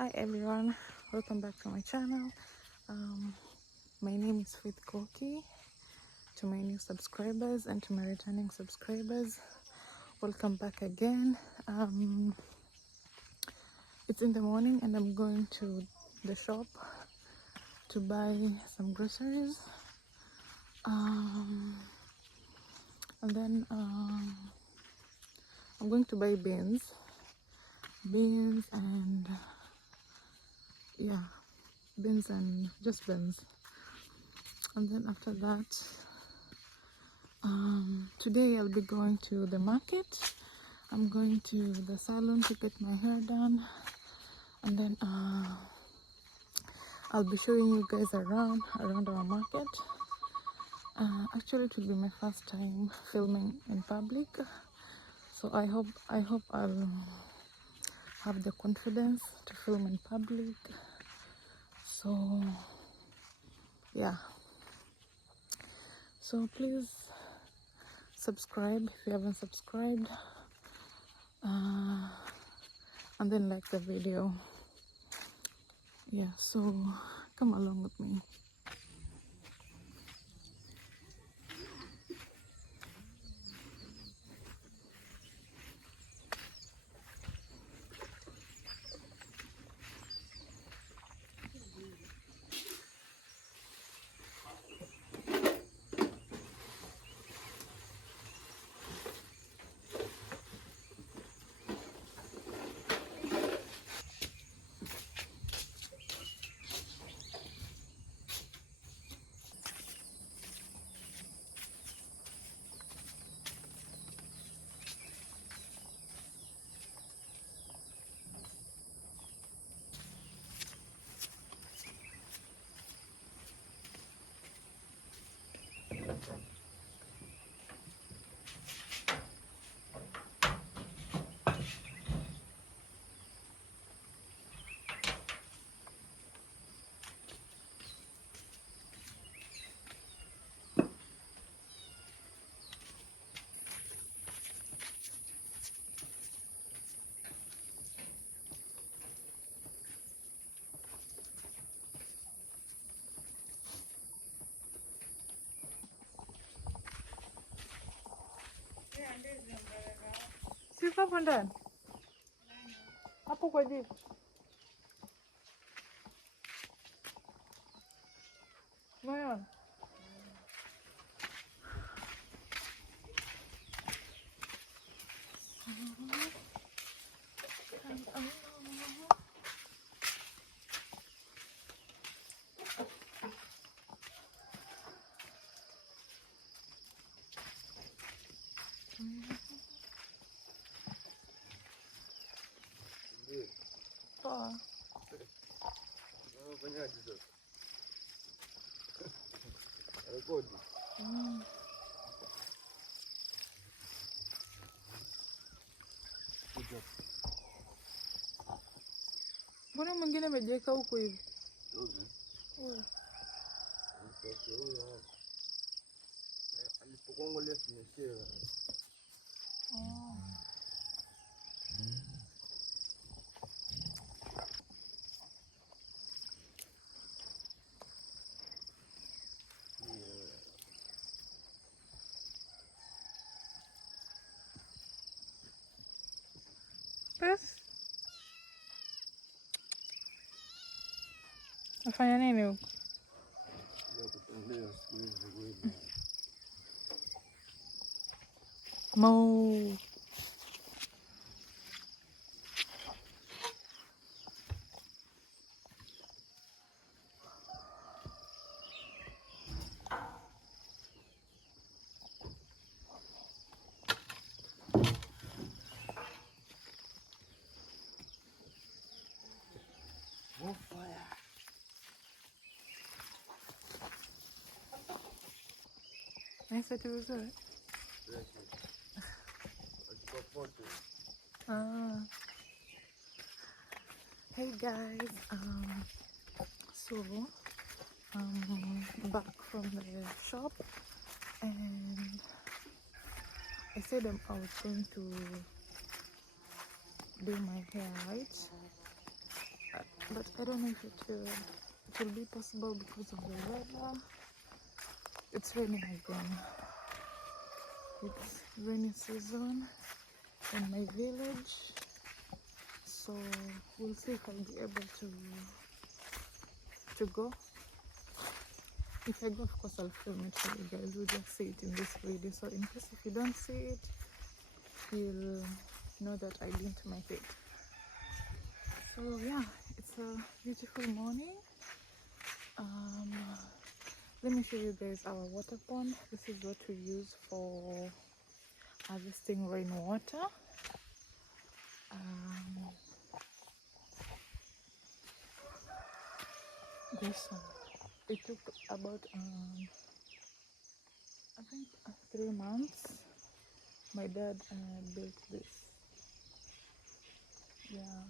Hi everyone, welcome back to my channel. My name is Faith Koki. To my new subscribers and to my returning subscribers, welcome back again. It's in the morning and I'm going to the shop to buy some groceries, and then I'm going to buy beans and beans and just beans. And then after that, today I'll be going to the market. I'm going to the salon to get my hair done, and then I'll be showing you guys around our market. Actually, it will be my first time filming in public, so I hope I'll have the confidence to film in public. So yeah, so please subscribe if you haven't subscribed, and then like the video. Yeah, so come along with me. Siko hapo ndani hapo kwa jibu. Umeona? Poa. Unafanyaje sasa? Rekodi. Mbona mwingine amejiweka huku hivi? Alipokuangalia sinyeshewa. Bas. Nafanya nini huku? Mo. Naiseti vizuri. Hey guys, so back from the shop, and I said I was going to do my hair, right? but I don't know if it will be possible because of the weather. It's raining again. It's rainy season in my village, so we'll see if I'll be able to go. If I go, of course I'll film it for you guys. You'll just see it in this video, so in case if you don't see it, you'll know that I didn't make it. So yeah, it's a beautiful morning. Let me show you guys our water pond. This is what we use for harvesting rainwater. This one, it took about I think 3 months. My dad built this. Yeah,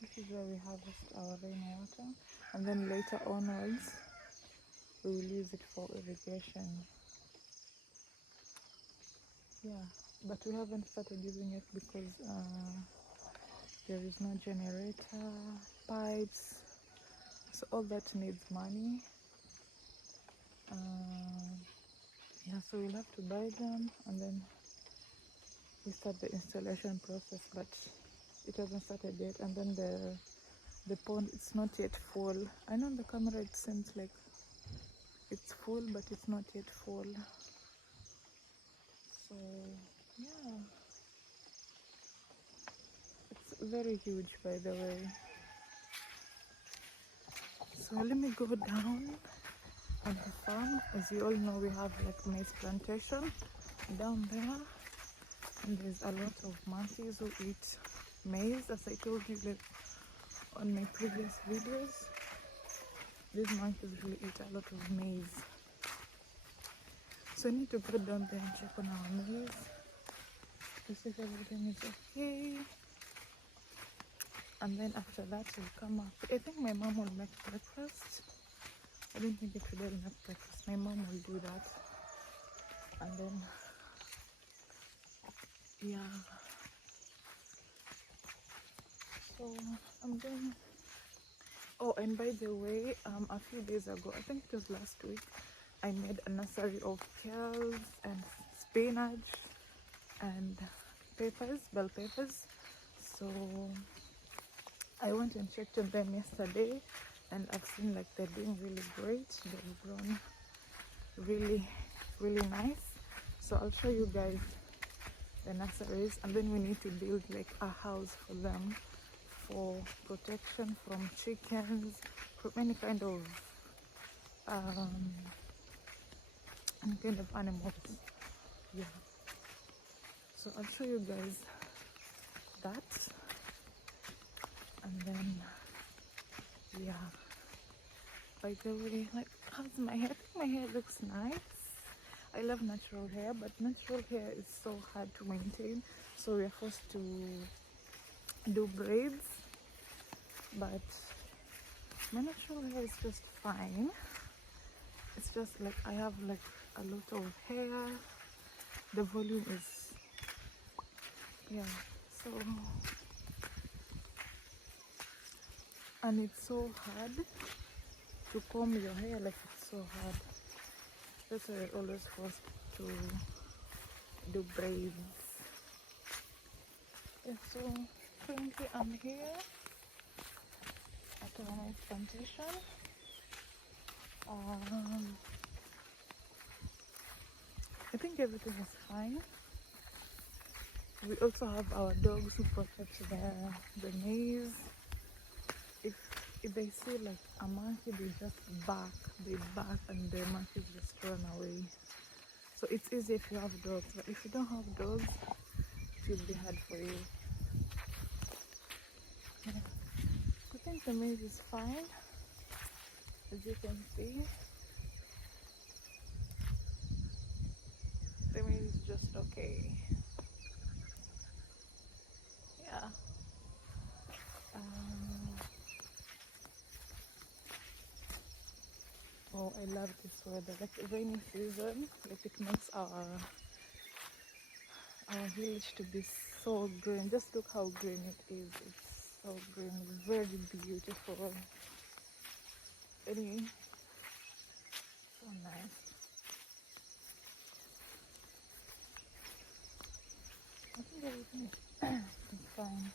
this is where we harvest our rainwater, and then later onwards we will use it for irrigation. Yeah, but we haven't started using it because there is no generator, pipes, so all that needs money. Yeah, so we'll have to buy them and then we start the installation process, but it hasn't started yet. And then the pond, it's not yet full. I know on the camera it seems like it's full, but it's not yet full. So yeah, it's very huge, by the way. So let me go down on the farm. As you all know, we have like maize plantation down there, and there's a lot of monkeys who eat maize. As I told you like on my previous videos, these monkeys really eat a lot of maize. So I need to go down there and check on our maize to see if everything is okay. And then after that we'll come up. I think my mom will make breakfast. I don't think if today will make breakfast. My mom will do that. And then yeah. So I'm going. Oh, and by the way, a few days ago, I think it was last week, I made a nursery of kales and spinach and peppers, bell peppers. So I went and checked on them yesterday, and I've seen like they're doing really great. They've grown really, really nice. So I'll show you guys the nurseries, and then we need to build like a house for them for protection from chickens, from any kind of animals. Yeah. So I'll show you guys that, and then yeah. By the way, like, how's my hair? I think my hair looks nice. I love natural hair, but natural hair is so hard to maintain, so we're forced to do braids. But my natural hair is just fine. It's just like I have like a lot of hair. The volume is, yeah, so, and it's so hard to comb your hair, like it's so hard. That's why I always forced to do braids. Yeah, so currently I'm here at a nice plantation. I think everything is fine. We also have our dogs who protect the maize. If they see like a monkey, they just bark. They bark and the monkeys just run away. So it's easy if you have dogs, but if you don't have dogs, it will be hard for you. Yeah. I think the maize is fine, as you can see. The maize is just okay. Yeah. Oh, I love this weather. Like rainy season, like it makes our village to be so green. Just look how green it is. It's So green, very beautiful. Very so nice. I think everything is fine.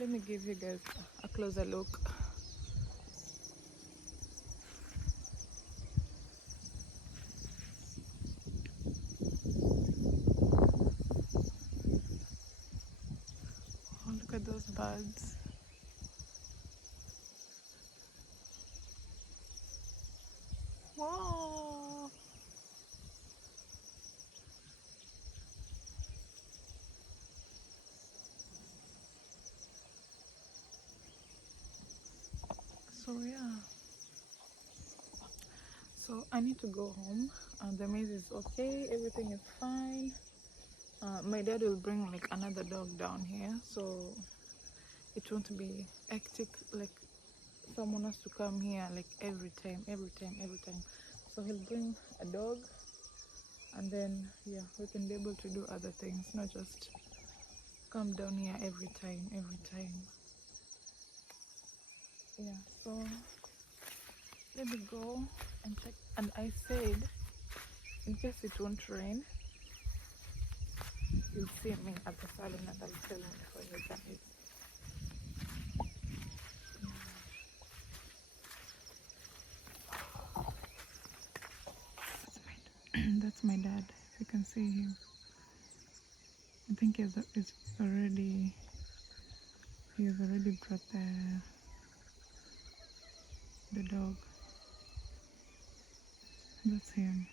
Let me give you guys a closer look. Oh, look at those birds. Whoa! So yeah. So I need to go home. The maze is okay. Everything is fine. My dad will bring like another dog down here, so it won't be hectic. Like someone has to come here like every time. So he'll bring a dog, and then yeah, we can be able to do other things, not just come down here every time. Yeah. So let me go and check. And I said, in case it won't rain, you'll see me at the salon and I'll film it for you guys. That's my dad. You can see him. I think he has already brought the dog. That's him.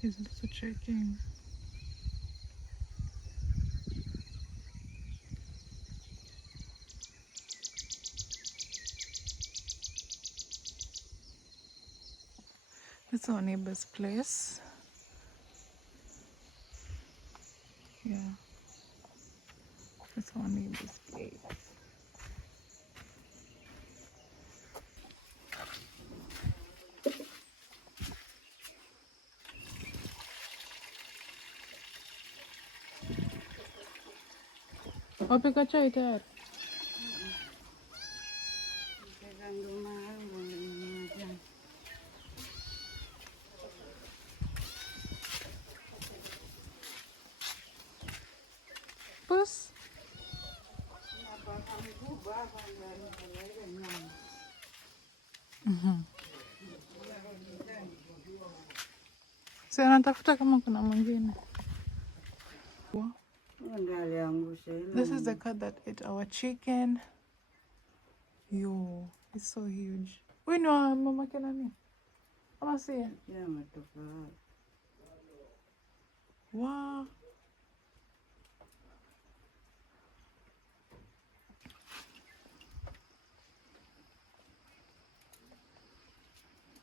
He's also checking. That's our neighbor's place. Yeah, that's our neighbor's place. Wapika chai tayari? Puss. Si anatafuta kama kuna mwingine. This is the cat that ate our chicken. Yo, it's so huge. We know mama kenani. Ama si? Wow.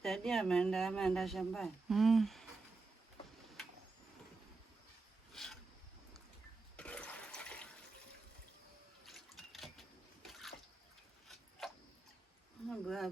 Tadi ameenda shambani. Baba.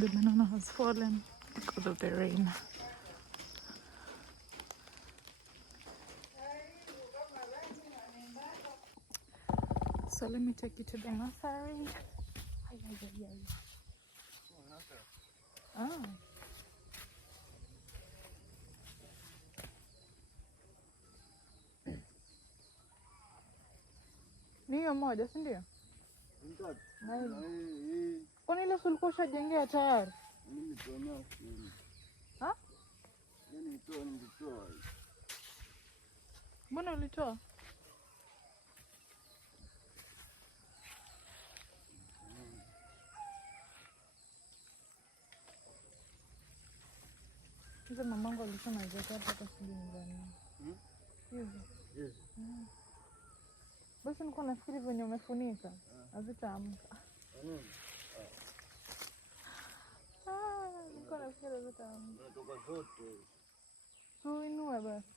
The banana has fallen because of the rain. So let me take you to the nursery. Ay, ay, ay, ay. Ah. Ni hiyo moja, si ndio? Kwani ile ulikuwa ushajengea tayari? Ha? Mbona ulitoa? Hizo mamangu alisema haijatoa hata sijui nyumbani. Hizo. Yes. Basi nilikuwa nafikiri venye umefunika hazitaamka. Nilikuwa nafikiri hazitaamka. Natoka zote. So inue basi.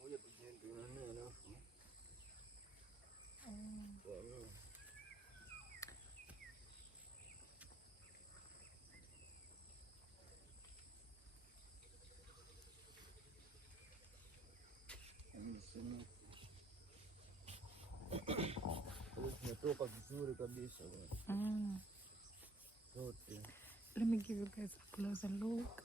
Ngoja tujenge nani alafu. Zinatoka vizuri kabisa zote. Let me give you guys a closer look.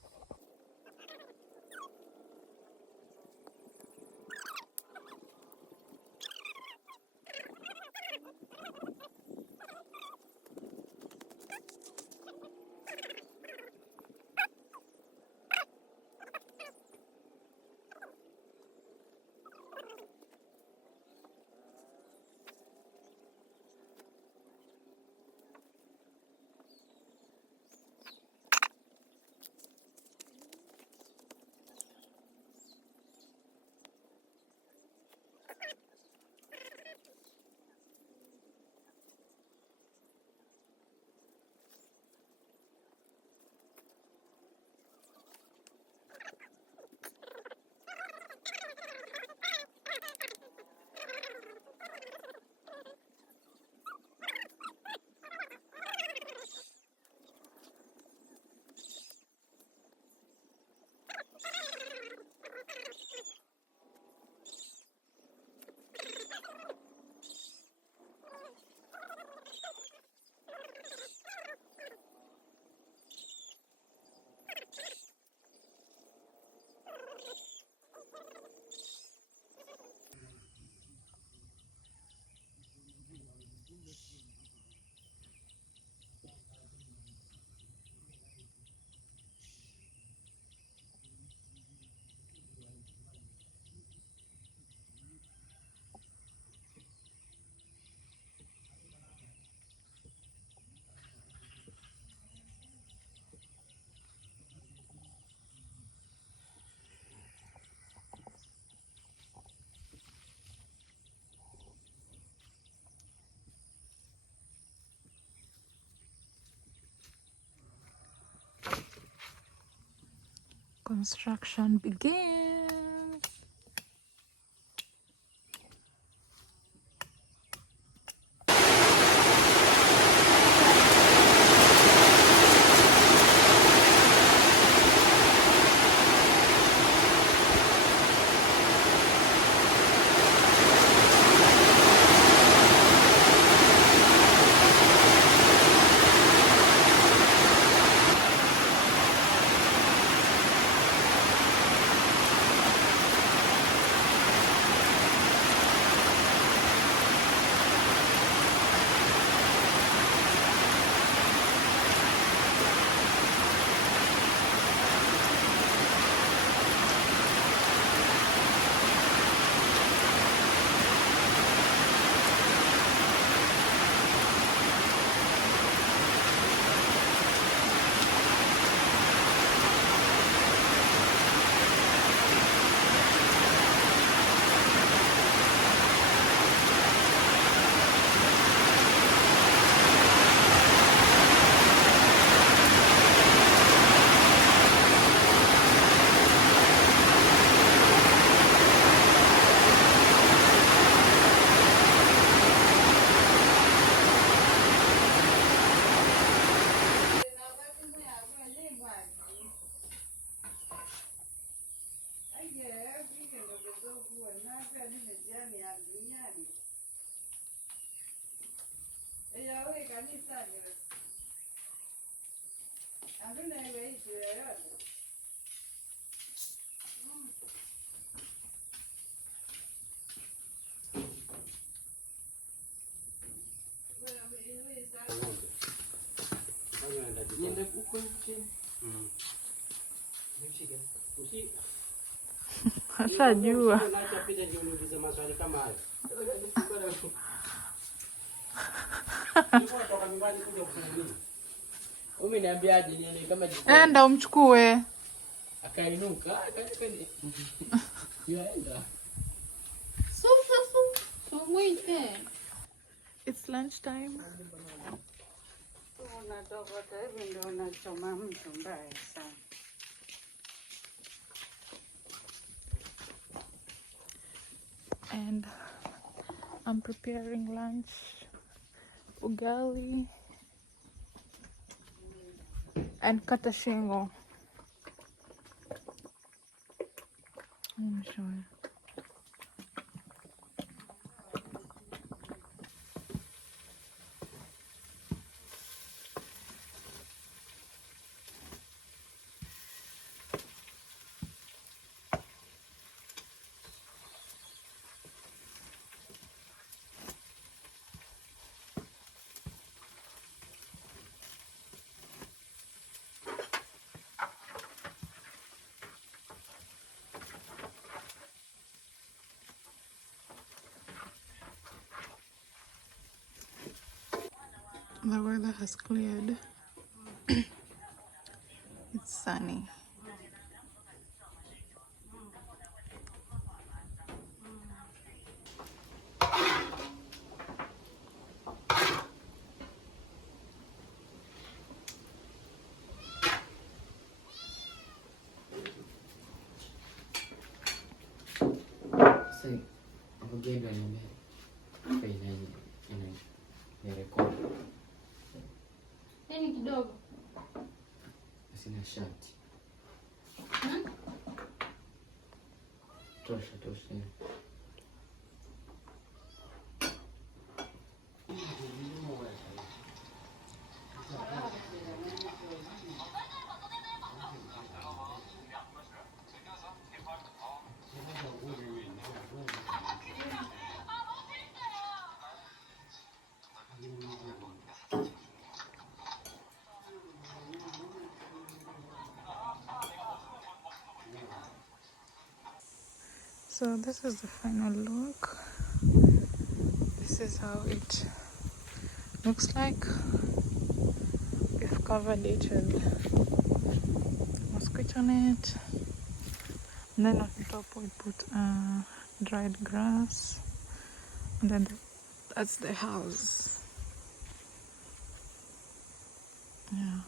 Construction begins. Ashajua. Umeniambiaje nione kama Enda umchukue. akainuka yaenda. It's lunchtime. Unatokota hivi ndio unachoma mtu mbaya sana. And I'm preparing lunch. Ugali and kata shingo. Let me show you. The weather has cleared. It's sunny. Sasa mgeni ananiambia ina record. Yaani kidogo. Sina shati. Tosha. So this is the final look. This is how it looks like. We've covered it with mosquito net. And then on top we put dried grass. And then that's the house. Yeah.